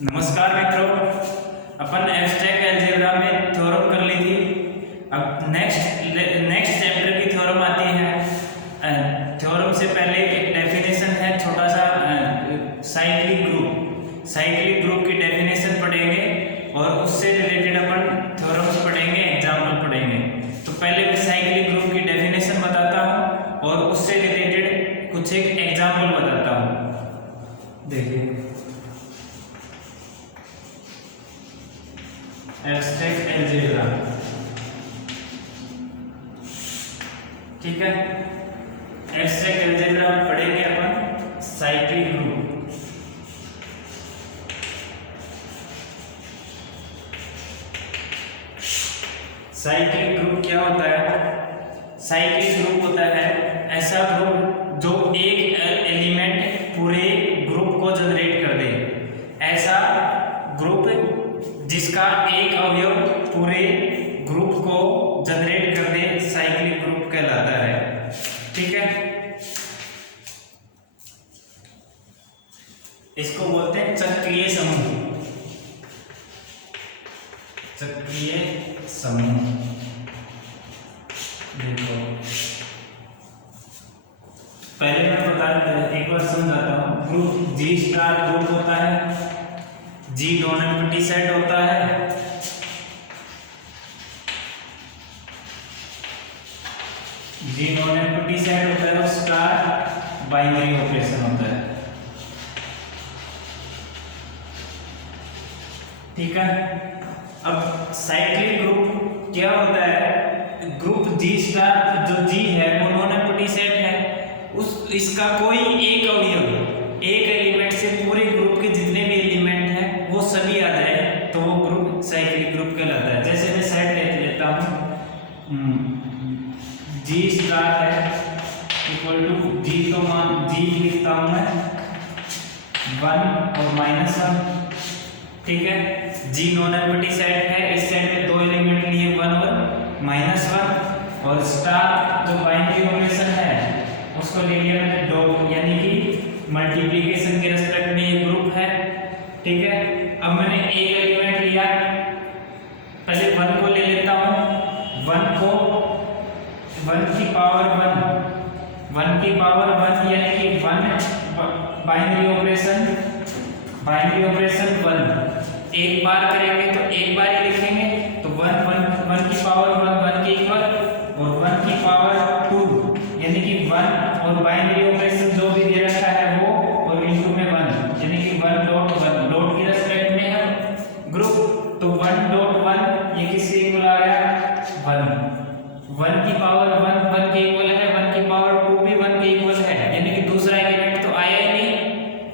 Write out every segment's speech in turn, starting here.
नमस्कार मित्रों, अपन abstract algebra में थ्योरम कर ली थी। अब नेक्स्ट चैप्टर की थ्योरम आती है। थ्योरम से पहले एक डेफिनेशन है, छोटा सा साइक्लिक ग्रुप की डेफिनेशन पढ़ेंगे और उससे रिलेटेड अपन थ्योरम्स पढ़ेंगे, एग्जाम्पल पढ़ेंगे। तो पहले मैं साइक्लिक ग्रुप की डेफिनेशन बताता हूँ और उससे रिलेटेड कुछ एक एग्जाम्पल बताता हूँ। देखिए, एब्स्ट्रैक्ट अलजेब्रा, ठीक है। एब्स्ट्रैक्ट अलजेब्रा पढ़ेंगे अपन साइक्लिक ग्रुप। साइक्लिक ग्रुप क्या होता है? साइक्लिक ग्रुप होता है ऐसा ग्रुप जो एक एलिमेंट पूरे ग्रुप को जनरेट कर दे। ऐसा ग्रुप जिसका एक अवयव पूरे ग्रुप को जनरेट कर दे, साइक्लिक ग्रुप कहलाता है, ठीक है। इसको बोलते हैं चक्रीय समूह। चक्रीय समूह, देखो पहले मैं एक बार समझाता हूँ। ग्रुप जी स्टार ग्रुप होता है, जी नॉन एम्प्टी सेट होता है, जी नॉन एम्प्टी सेट होता है और स्टार बाइनरी ऑपरेशन होता है, ठीक है। अब साइक्लिक ग्रुप क्या होता है? ग्रुप जी स्टार, जो जी है वो नॉन एम्प्टी सेट है, इसका कोई एक अवयव एक एलिमेंट से पूरे ग्रुप के जितने भी एलिमेंट हैं वो सभी आ जाए तो वो ग्रुप साइक्लिक ग्रुप कहलाता है। जैसे मैं सेट लेता हूँ, जी स्टार है इक्वल टू जी, तो मान जी लिखता हूँ मैं 1 और -1, ठीक है। जी नॉन एम्प्टी सेट है, इस सेट में दो एलिमेंट लिए 1 और -1, और स्टार जो बाइनरी ऑपरेशन है उसको ले लिया मैंने डॉट, यानी कि मल्टीप्लिकेशन के रेस्पेक्ट में ये ग्रुप है, ठीक है। अब मैंने एक एलिमेंट लिया, पहले 1 को ले लेता हूँ। 1 को 1 की पावर 1 यानी कि 1 बाइनरी ऑपरेशन 1 एक बार करेंगे तो एक बार ही लिखेंगे, तो 1 की पावर 1 के इक्वल, और 1 की पावर 2 यानी कि 1 और बाइनरी ऑपरेशन जो भी दे रखा है वो, और इनटू में 1 यानी कि 1 डॉट की रेस्पेक्ट में है ग्रुप, तो 1 डॉट 1 ये किसके इक्वल आ गया? 1 की पावर 1 के इक्वल है, 1 की पावर 2 भी 1 के इक्वल है, यानी कि दूसरा एलिमेंट तो आया ही नहीं।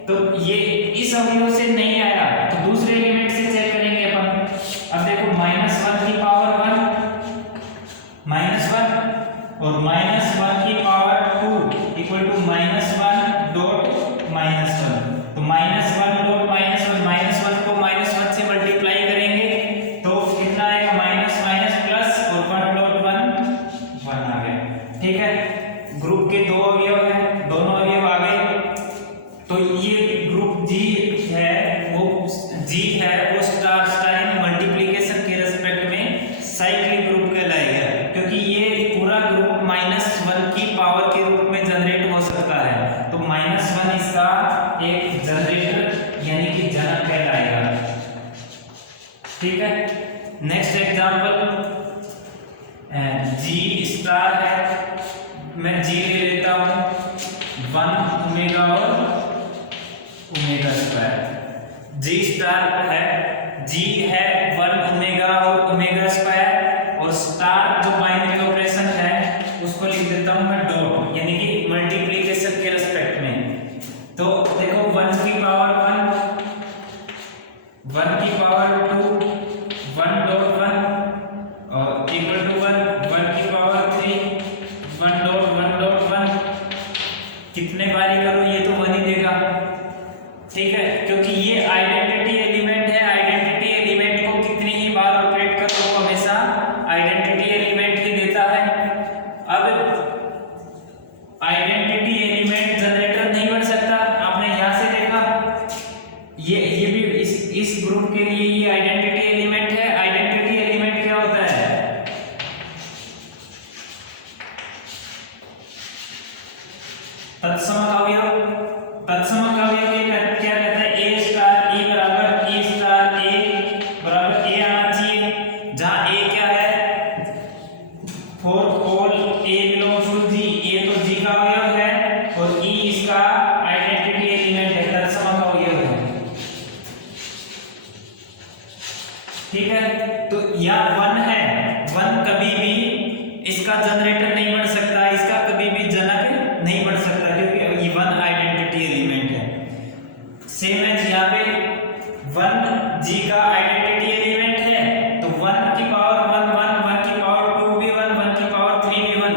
तो ये इस अवयव से नहीं आया तो दूसरे एलिमेंट से चेक करेंगे अपन। अब देखो -1 की पावर 1 और -1 की पावर 2 इक्वल टू -1 डॉट -1, तो -1 डॉट -1 को -1 से मल्टीप्लाई करेंगे तो कितना आएगा? माइनस प्लस और 1 डॉट 1 आ गया, ठीक है। ग्रुप के दो अवयव हैं, दोनों अवयव आ गए, तो ये ग्रुप जी है वो स्टार यानी मल्टीप्लिकेशन के रेस्पेक्ट में साइक्लिक ग्रुप कहलाएगा, क्योंकि ये पूरा ग्रुप -1 की पावर के रूप में जनरेट हो सकता है, तो -1 इसका एक जनरेटर यानी कि जनक कहलाएगा, ठीक है। नेक्स्ट एग्जांपल, जी स्टार है, मैं जी ले लेता हूं 1 ओमेगा और ओमेगा स्क्वायर। जी स्टार है, जी है 1 ओमेगा और ओमेगा स्क्वायर, और स्टार जो बाइनरी ऑपरेशन है उसको लिख देता हूं मैं डॉट, यानी कि मल्टीप्लिकेशन के रेस्पेक्ट में। तो देखो 1 की पावर 1 की पावर 2 1 डॉट 1 और इक्वल टू 1 की पावर 3 1 डॉट 1, कितने बारी करो ये तो 1 ही देगा, ठीक है, क्योंकि ये आइडेंटिटी एलिमेंट है। आइडेंटिटी एलिमेंट को कितनी ही बार ऑपरेट करो वो हमेशा आइडेंटिटी एलिमेंट ही देता है। अब आइडेंटिटी एलिमेंट जनरेटर नहीं बन सकता, आपने यहां से देखा, ये भी इस ग्रुप के लिए ये आइडेंटिटी एलिमेंट है। आइडेंटिटी एलिमेंट क्या होता है? तत्सम अवयव। तत्सम अवयव क्या कहता है? ए स्टार ए बराबर ए स्टार ए बराबर ए आना चाहिए, जहां ए क्या है? For all A belongs to G. A तो जी का अवयव है और ई इसका आइडेंटिटी एलिमेंट है, तत्सम अवयव है। ठीक है, तो यह 1 है। 1 कभी भी इसका जनरेटर नहीं बन सकता, इसका कभी भी जनक नहीं बन सकता, क्योंकि ये 1 आइडेंटिटी एलिमेंट है। सेम एज यहाँ पे 1 जी का आइडेंटिटी एलिमेंट है, तो 1 की पावर 1 1, 1 की पावर 2 भी 1, 1 की पावर 3 भी 1,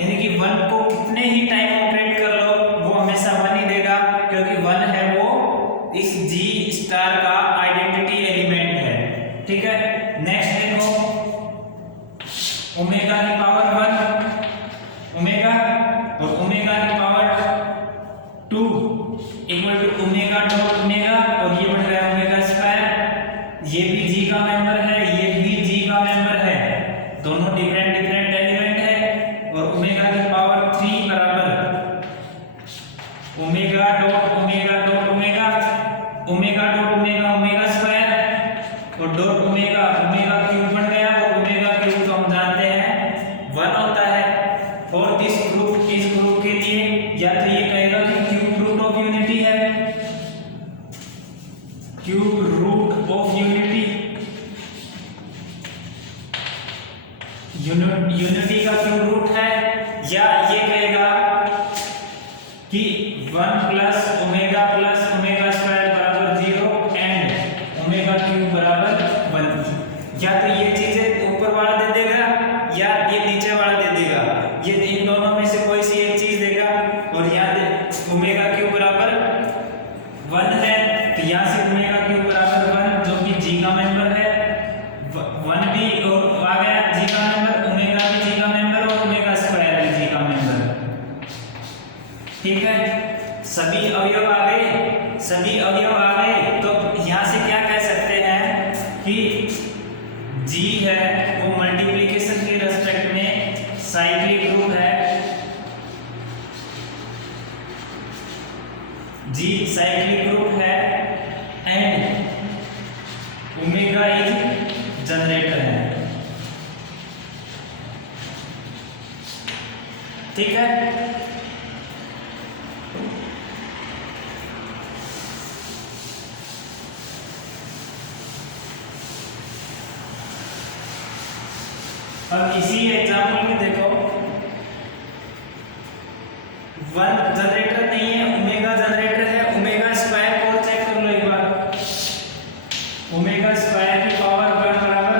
यानी कि 1 को कितने ही टाइम ऑपरेट कर लो वो हमेशा 1 ही देगा, क्योंकि 1 है वो इस जी स्टार का आइडेंटिटी एलिमेंट है। ठीक है, नेक्स्ट देखो, ओमेगा की पावर 1 ओमेगा और ओमेगा की power 2 equal to omega dot omega, और ये बन रहा है ओमेगा स्क्वायर। ये भी जी का मेंबर है, ये भी जी का मेंबर है, दोनों डिफरेंट डिफरेंट एलिमेंट है। और ओमेगा की पावर 3 बराबर omega dot omega dot omega, omega dot omega omega square और डॉट ओमेगा ओमेगा क्यूब बन गया। और ओमेगा क्यूब तो हम जानते हैं 1 होता है। और दिस ग्रुप, इस ग्रुप के लिए या तो ये कहेगा कि क्यूब रूट ऑफ यूनिटी है, cube root of unity, unity का क्यूब रूट है, या ये कहेगा कि 1 प्लस ओमेगा स्क्वायर बराबर 0 एंड ओमेगा क्यूब बराबर 1। या तो ये चीजें ऊपर वाला दे देगा या ये नीचे वाला दे देगा, ये इन दोनों में से कोई सी एक चीज देगा। और यहाँ ओमेगा क्यूब बराबर 1 है, तो यहाँ से ओमेगा क्यूब बराबर 1 जो कि जी का मेंबर है, 1 भी और आ गया जी का मेंबर, ओमेगा भी जी का मेंबर और ओमेगा स्क्वायर भी जी का मेंबर। ठीक है, सभी अवयव आ गए, सभी अवयव आ गए। तो यहाँ से क्या कह सकते हैं कि जी है वो मल्टीप्लिकेशन के रेस्पेक्ट में साइक्लिक ग्रुप है, जी साइक्लिक ग्रुप है, एंड ओमेगा इज जनरेटर है। ठीक है, अब इसी एग्जांपल में देखो 1 जनरेटर नहीं है, ओमेगा जनरेटर है। ओमेगा स्क्वायर को चेक कर लो एक बार, ओमेगा स्क्वायर की पावर 1 बराबर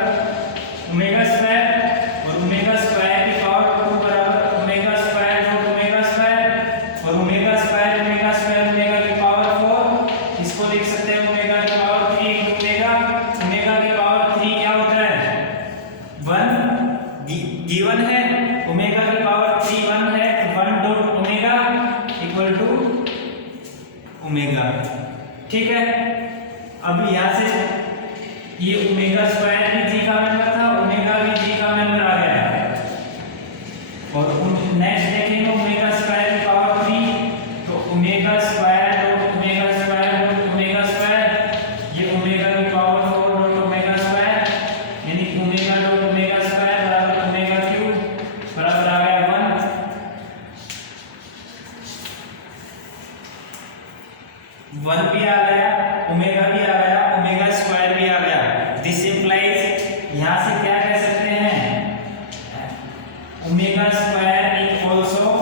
ओमेगा स्क्वायर और ओमेगा स्क्वायर की पावर 2 बराबर omega square dot omega square, और ओमेगा स्क्वायर ओमेगा की पावर 4, इसको लिख सकते हैं ओमेगा की पावर 3 ओमेगा। ओमेगा की पावर 3 क्या होता है? 1 गिवन है, ओमेगा की पावर 3 1 है, 1 dot omega equal to omega. ठीक है, अब यहाँ से ये ओमेगा स्क्वायर भी जी का मेंबर था, ओमेगा भी जी का मेंबर आ गया। और नेक्स्ट देखेंगे ओमेगा स्क्वायर की पावर 3, तो omega square dot omega square dot omega square, ये ओमेगा की पावर 4 डॉट ओमेगा स्क्वायर, यानी ओमेगा डॉट ओमेगा स्क्वायर बराबर ओमेगा क्यूब बराबर आ गया 1 भी आ गया, ओमेगा भी आ गया, ओमेगा स्क्वायर भी आ गया। दिस इंप्लाइज यहां से क्या कह सकते हैं? Omega square is also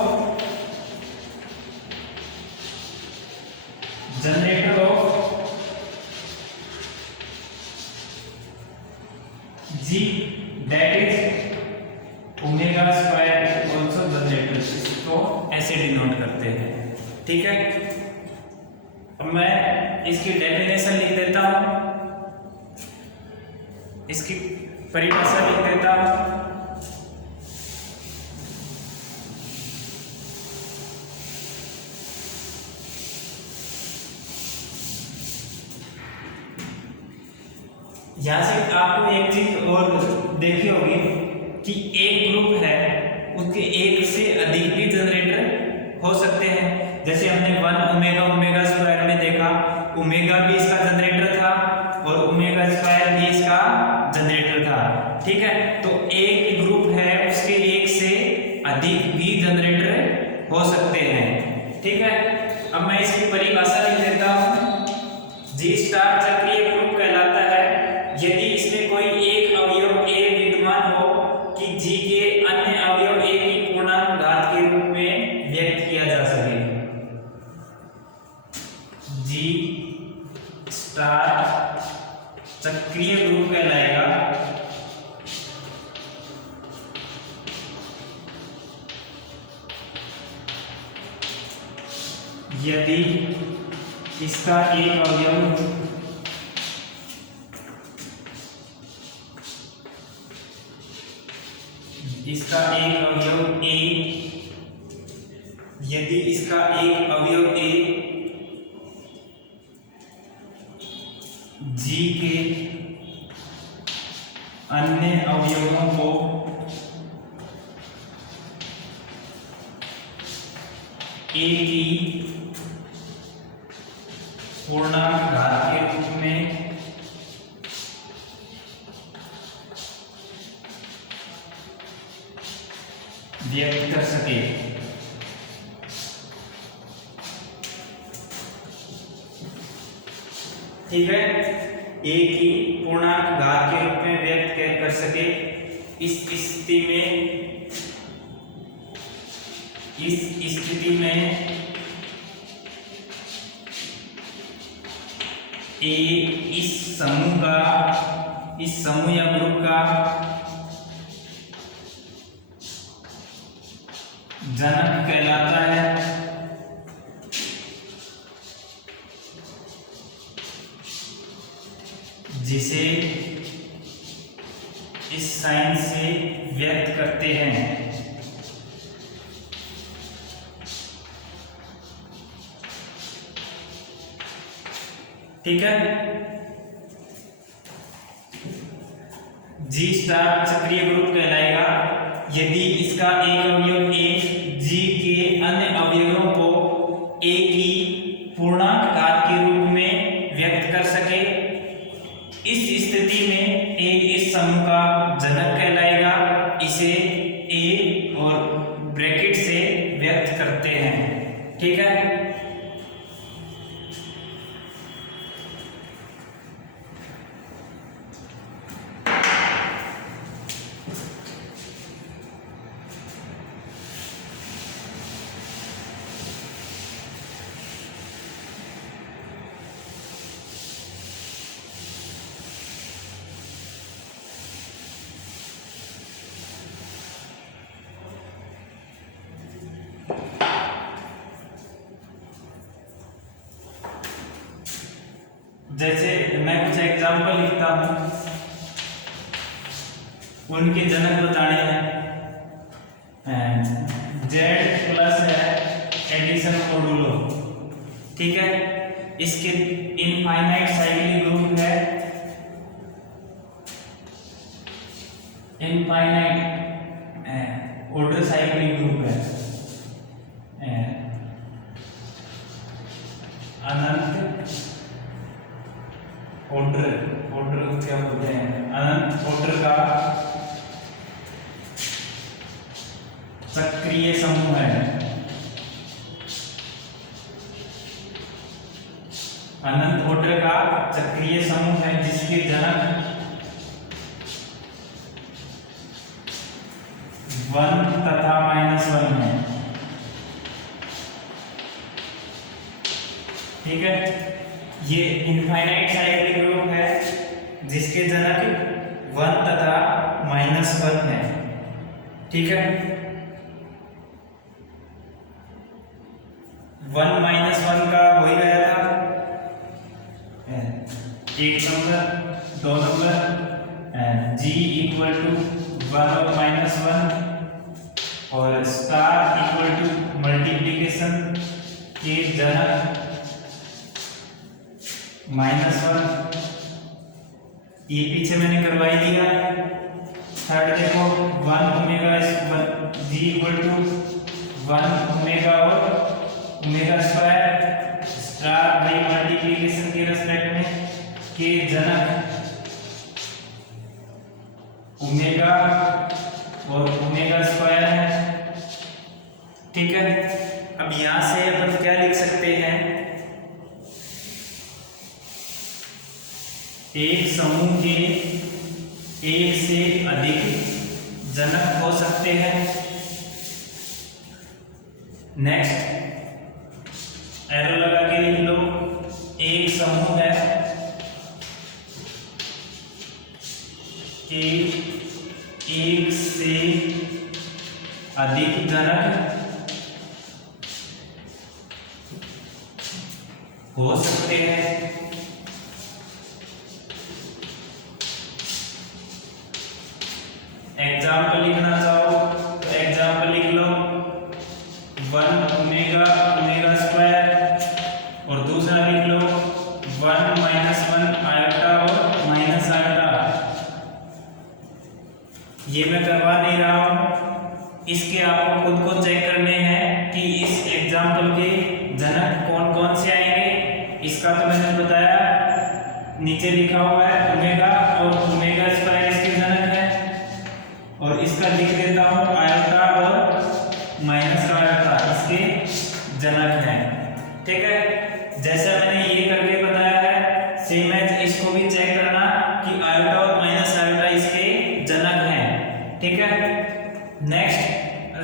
generator of G, that is omega square is also generator. इसको ऐसे डिनोट करते हैं। ठीक है, अब मैं इसकी डेफिनेशन लिख देता हूं, इसकी परिभाषा लिख देता हूं। यहाँ से आपको एक चीज और देखी होगी कि एक ग्रुप है उसके एक से अधिक भी जनरेटर हो सकते हैं। जैसे हमने 1 ओमेगा ओमेगा स्क्वायर में देखा, ओमेगा भी इसका जनरेटर था और ओमेगा स्क्वायर भी इसका जनरेटर था। ठीक है, तो एक ग्रुप है उसके एक से अधिक भी जनरेटर हो सकते हैं। ठीक है, अब मैं इसकी परिभाषा लिख देता हूं। जी स्टार चक्रीय ग्रुप कहलाता है यदि इसमें कोई एक अवयव ए विद्यमान हो कि जी के अन्य अवयव ए की पूर्णांक घात के रूप में व्यक्त किया जा सके। जी स्टार चक्रीय ग्रुप कहलाएगा यदि इसका एक अवयव ए, यदि इसका एक अवयव ए जी के अन्य अवयवों को ए की पूर्णांक घात के रूप में व्यक्त कर सके। ठीक है, ए की पूर्णांक घात के रूप में व्यक्त कर सके। इस स्थिति में ए इस समूह या ग्रुप का जनक कहलाता है। जिसे इस साइन से व्यक्त करते हैं। ठीक है, जी स्टार चक्रीय ग्रुप कहलाएगा यदि इसका एक अवयव ए जी के अन्य अवयवों को ए की पूर्णांक घात के रूप में व्यक्त कर सके। इस स्थिति में ए इस समूह का जनक कहलाएगा। इसे ए और ब्रैकेट से व्यक्त करते हैं। ठीक है, जैसे मैं कुछ एग्जाम्पल लिखता हूं, उनके जनक बताने हैं। जेड प्लस है एडिशन मोडुलो। ठीक है, इसके इनफाइनाइट साइक्लिक ग्रुप है, इनफाइनाइट ऑर्डर साइक्लिक ग्रुप है, अनंत ऑर्डर क्या बोलते हैं, अनंत ऑर्डर का चक्रीय समूह है। अनंत ऑर्डर का चक्रीय समूह है जिसके जनक 1 तथा -1 है। ठीक है, ये इनफाइनाइट साइक्लिक ग्रुप है जिसके जनक 1 तथा -1 है। ठीक है, 1 -1 का हो ही गया था, 1 number 2 number g equal to 1 और -1 और स्टार इक्वल टू मल्टीप्लिकेशन के जनक -1 ये पीछे मैंने करवाई दिया। थर्ड देखो 1 omega G equal to 1 omega और omega square star by multiplication के रेस्पेक्ट में के जनक ओमेगा और ओमेगा स्क्वायर है। ठीक है, अब यहां से अपन क्या लिख सकते हैं, एक समूह के एक से अधिक जनक हो सकते हैं। नेक्स्ट एरो लगा के लिख लो, एक समूह है कि एक से अधिक जनक हो सकते हैं। एग्जाम्पल लिखना चाहो तो एग्जाम्पल लिख लो 1 ओमेगा ओमेगा स्क्वायर और दूसरा लिख लो 1 माइनस 1 आयोटा और माइनस आयोटा। ये मैं करवा नहीं रहा हूं, इसके आपको खुद को चेक करने हैं कि इस एग्जाम्पल के जनक कौन कौन से आएंगे। इसका तो मैंने बताया, नीचे लिखा हुआ है ओमेगा और ओमेगा स्क्वायर इसके जनक है, और इसका लिख देता हूं आयोटा और माइनस आयोटा इसके जनक हैं। ठीक है, जैसा मैंने ये करके बताया है सेम एज इसको भी चेक करना कि आयोटा और माइनस आयोटा इसके जनक हैं। ठीक है, नेक्स्ट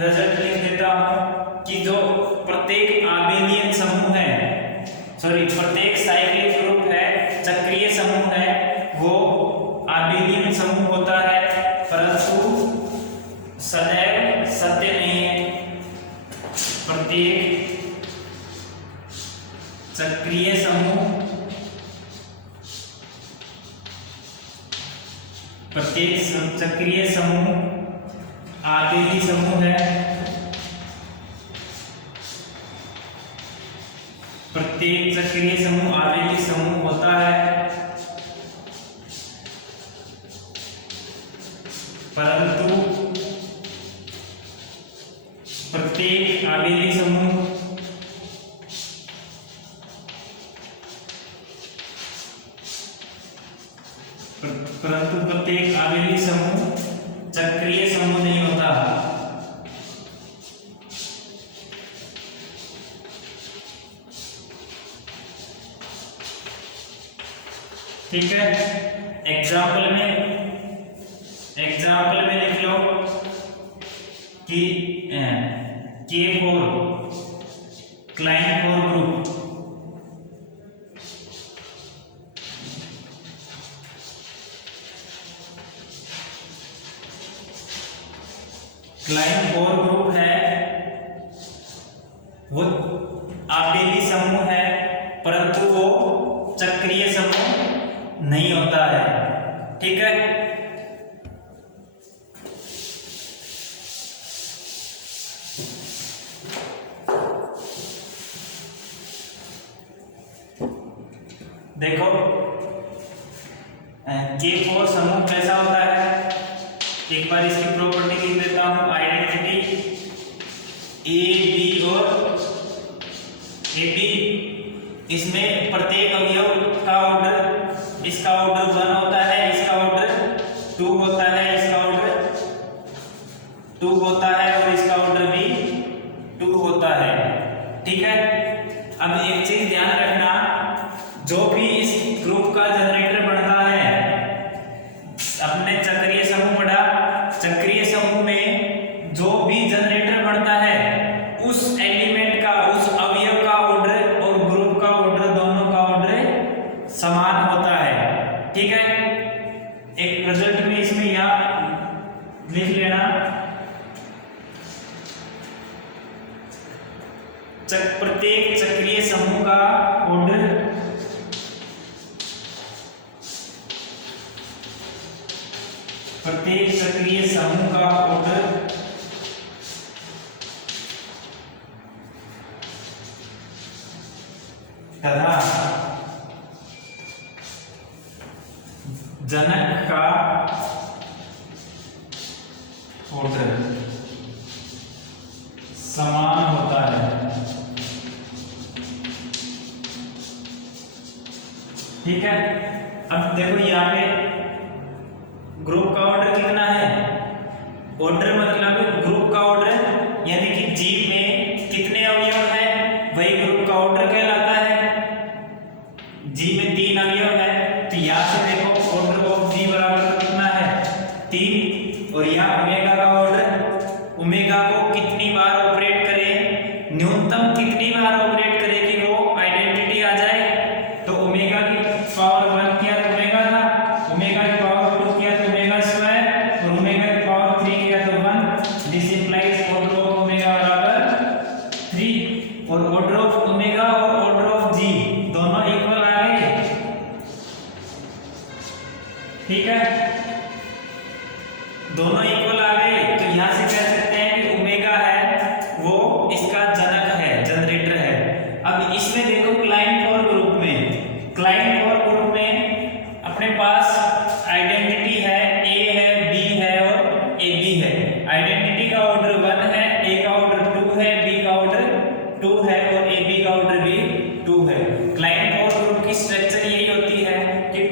रिजल्ट लिख देता हूं कि जो प्रत्येक आबेलियन समूह है, सॉरी प्रत्येक साइक्लिक ग्रुप है, चक्रीय समूह है, वो आबेलियन समूह होता है, परंतु सदैव सत्य नहीं है। प्रत्येक चक्रीय समूह आबेली समूह है। प्रत्येक चक्रीय समूह आबेली समूह होता है, परंतु प्रत्येक आबेली समूह चक्रीय समूह नहीं होता। ठीक है, एग्जाम्पल में लिख लो कि K4 Kline 4 group, Kline 4 group है, वो आबेली समूह है, परंतु वो चक्रीय समूह नहीं होता है। ठीक है, देखो K4 समूह कैसा होता है, एक बार इसकी प्रॉपर्टी लिख देता हूं, आइडेंटिटी ए बी और ए बी, इसमें प्रत्येक अवयव का ऑर्डर, इसका ऑर्डर 1 होता है, इसका ऑर्डर 2 होता है, इसका ऑर्डर 2 होता है और इसका ऑर्डर भी 2 होता है। ठीक है, अब एक चीज ध्यान रखना, जो भी इस ग्रुप का जनरेटर बनता है, अपने चक्रीय समूह पढ़ा, चक्रीय समूह में जो भी जनरेटर बनता है उस एलिमेंट का, उस अवयव का ऑर्डर और ग्रुप का ऑर्डर, दोनों का ऑर्डर समान होता है। ठीक है, एक रिजल्ट में इसमें यहां लिख लेना, प्रत्येक चक्रीय समूह का ऑर्डर प्रत्येक चक्रीय समूह का ऑर्डर तथा जनक का ऑर्डर समान होता है। ठीक है, अब देखो यहाँ पे ग्रुप का ऑर्डर कितना है, ऑर्डर मतलब ग्रुप का ऑर्डर यानी कि जी में कितने अवयव है वही ग्रुप का ऑर्डर कहलाता है। जी में 3 अवयव है तो यहाँ से देखो ऑर्डर ऑफ जी बराबर कितना है 3, और यहाँ ओमेगा का ऑर्डर, ओमेगा को कितनी बार ऑपरेट करें, न्यूनतम कितनी बार ऑपरेट करें कि वो आइडेंटिटी आ जाए। तो ओमेगा की पावर 1 किया तो ओमेगा था, ओमेगा की पावर 2 किया तो ओमेगा स्क्वायर, और ओमेगा की पावर 3 किया तो 1। This implies order of omega बराबर 3, और ऑर्डर ऑफ ओमेगा और ऑर्डर ऑफ जी दोनों इक्वल आ गए। ठीक है, दोनों इक्वल आ गए तो यहां से कह सकते हैं कि ओमेगा है वो इसका जनक है, जनरेटर है। अब इसमें देखो क्लाइंट और ग्रुप में, क्लाइंट और ग्रुप में अपने पास आइडेंटिटी है, ए है, बी है और ए बी है। आइडेंटिटी का ऑर्डर 1 है, ए का ऑर्डर 2 है, बी का ऑर्डर 2 है और ए बी का ऑर्डर भी 2 है। क्लाइंट और ग्रुप की स्ट्रक्चर यही होती है कि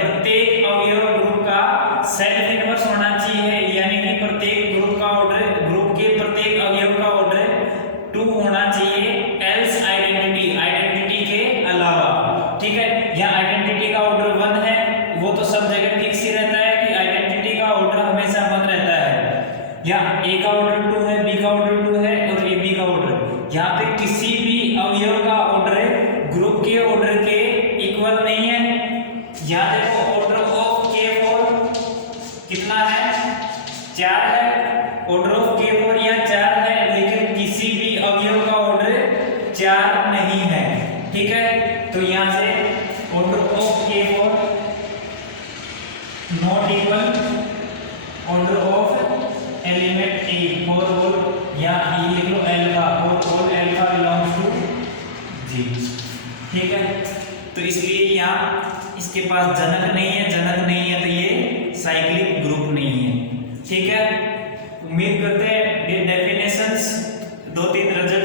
प्रत्येक अवयव ग्रुप का सेल्फ इनवर्स होना चाहिए, यानी कि प्रत्येक ग्रुप का ऑर्डर, ग्रुप के प्रत्येक अवयव का ऑर्डर 2 होना चाहिए, एल्स आइडेंटिटी के अलावा। ठीक है, यहाँ आइडेंटिटी का ऑर्डर 1 है वो तो सब जगह फिक्स ही रहता है कि आइडेंटिटी का ऑर्डर हमेशा 1 रहता है। यहाँ ए का ऑर्डर 2 है, बी का ऑर्डर 2 है और ए बी का ऑर्डर, यहाँ पे किसी भी अवयव का ऑर्डर ग्रुप के ऑर्डर के इक्वल नहीं है। यहाँ देखो ऑर्डर ऑफ K4 कितना है 4 है, ऑर्डर ऑफ K4 यहाँ 4 है, लेकिन किसी भी अवयव का ऑर्डर 4 नहीं है। ठीक है, तो यहाँ से order of K4 not equal order of element A for all, या ये लिख लो alpha, for all alpha belongs to G. ठीक है, तो इसलिए यहाँ इसके पास जनक नहीं है, जनक नहीं है तो ये साइक्लिक ग्रुप नहीं है। ठीक है, उम्मीद करते हैं ये डेफिनेशंस 2-3 रजत